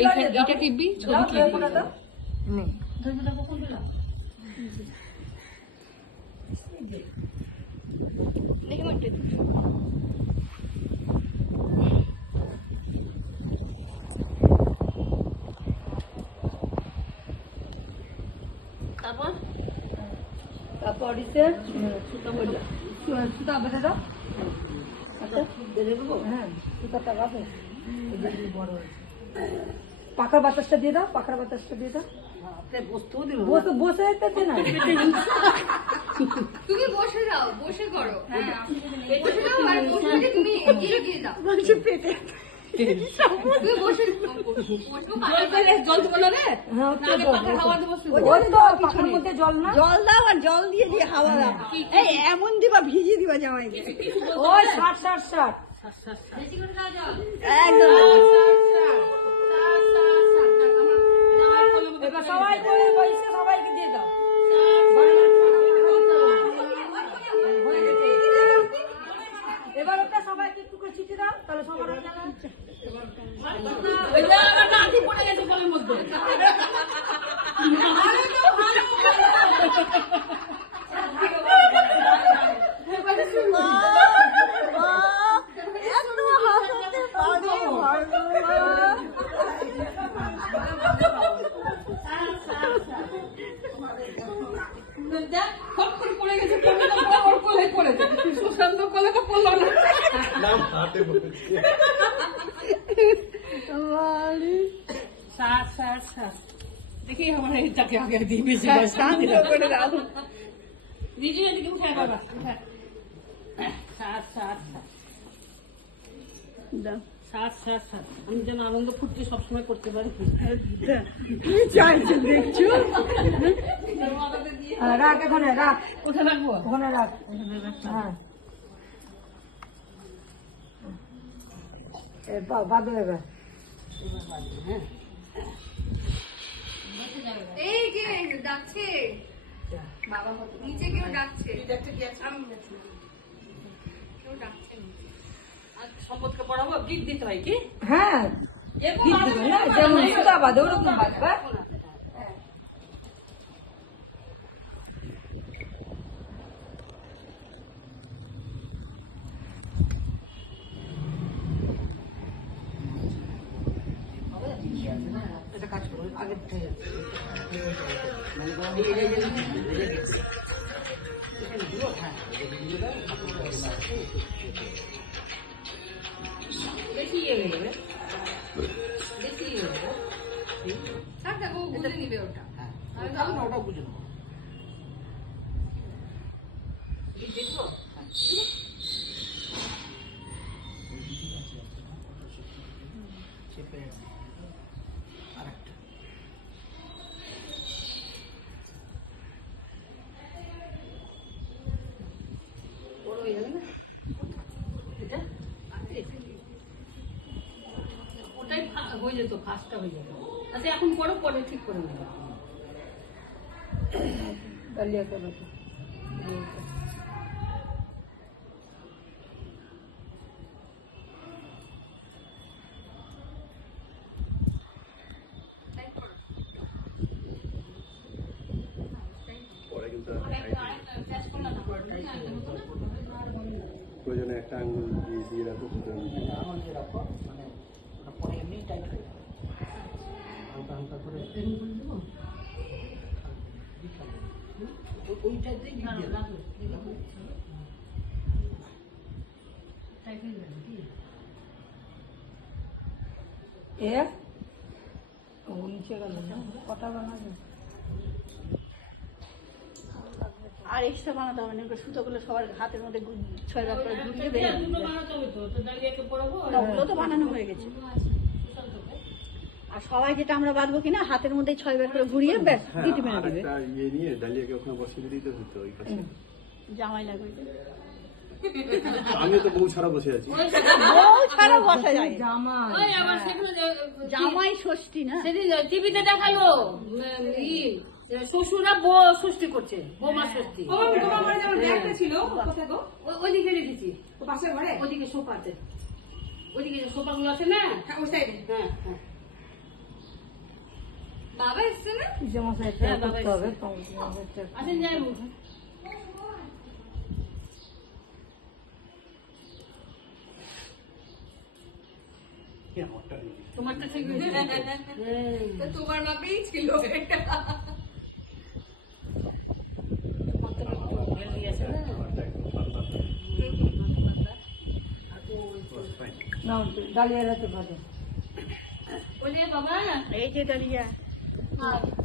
এইটা টিপবি? ছবি ক্লিক করে যাবে। নে। দেখে তারপর? তারপর দিছে সুতা বলে সুতা বেঁধে দাও। আচ্ছা বেঁধে দেবো? হ্যাঁ সুতাটা বাঁধো পাখার বাতাসটা দিয়ে দাও পাখার বাতাসটা দিয়ে দাও। বসে বসে যেতে না। তুমি বসে যাও বসে করো। হ্যাঁ বসে যাও আর বসে তুমি এগিয়ে দিয়ে দাও তুমি জল হ্যাঁ দাও আর জল দিয়ে দিয়ে হাওয়া দাও। এই এমন দিবা ভিজিয়ে দিবা জামাই ওই ষাট ষাট ষাট বেশি করে একদম। এবার সবাই করে বসে সবাইকে দিয়ে দাও। এবার ওটা সবাইকে একটু করে ছিটে দাও, তাহলে সবার ওই যে আমার নাতি পড়ে গেছে জলের মধ্যে এত হাসাতে পারো দেখ, করে পড়ে গেছে, পড়ে তো পড়ে, ওর কোলে পড়েছে। সুশান্ত কোলে তো পড়ল না। নাম হাতে বলছে শ্বাস, শ্বাস, শ্বাস। দেখি আমার এইটাকে আগে দিই বেশি। শান্ত করে দাও দিদি, এদিকে উঠে বাবা। দাও শ্বাস, শ্বাস, শ্বাস। আমি যেন আনন্দ ফুর্তি সবসময় করতে পারি। কি চাইছো দেখছ? হ্যাঁ, রাখ এখানে রাখ। ওঠে রাখব? ওখানে রাখ। হ্যাঁ। এরপর বাদ এবার এই যে ডাকছে বাবা নিচে কেউ ডাকছে। কেউ ডাকছে। পড়াবো গীত দিতে হয় কি হ্যাঁ এরকম গীত দিবে না যেমন সুতা বাঁধে ওরকম বাঁধবে এটা কাজ থাক থাক ও বুঝে নিবে ওটা তাহলে বুঝে নেব দেখব চেপে আরেকটা বড় হয়ে যাবে না এটা ওটাই ফা- হয়ে যেত ফার্স্টটা হয়ে যেত। আচ্ছা এখন পরে পরে ঠিক করে নেব। করে। করো প্রয়োজনে একটা আঙ্গুল দিয়ে দিয়ে রাখো সুতরাং এ নিচে গেল কটা বানাবে আর এক্সট্রা বানাতে হবে না সুতোগুলো সবার হাতের মধ্যে ছয় ভাগ করে ঘুরিয়ে বেরিয়ে ওগুলো তো বানানো হয়ে গেছে। আর সবাই যেটা আমরা বাঁধবো কিনা হাতের মধ্যে ছয় ভাগ করে ঘুরিয়ে ব্যাস হ্যাঁ দিতে মেরে ইয়ে নিয়ে ডালিয়াকে ওখানে বসিয়ে দিতে হতো ওই কাছে। জামাই লাগবে। আমিও তো বউ ছাড়া বসে আছি। বউ ছাড়া বসা যায়। না। জামা ওই আবার সেখানে জামাই ষষ্ঠী না? সেদিন টিভিতে দেখাল ই, শ্বশুরা বউ ষষ্ঠী করছে বৌমা ষষ্ঠী। ও- ওইদিকে রেখেছি। ওইদিকে সোফাতে। ওইদিকে সোফাগুলো আছে না? হ্যাঁ হ্যাঁ। বাবা এসছে না? মশাই হ্যাঁ, করতে হবে আসেন যাই তোমারটা ঠিক। তো তোমার মাপেই ছিল এটা। ডালিয়া রাতে ভাজা। বাবা। এই যে ডালিয়া। আর